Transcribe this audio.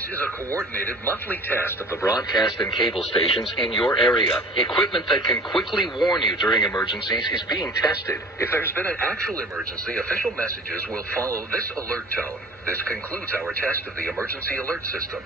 This is a coordinated monthly test of the broadcast and cable stations in your area. Equipment that can quickly warn you during emergencies is being tested. If there's been an actual emergency, official messages will follow this alert tone. This concludes our test of the emergency alert system.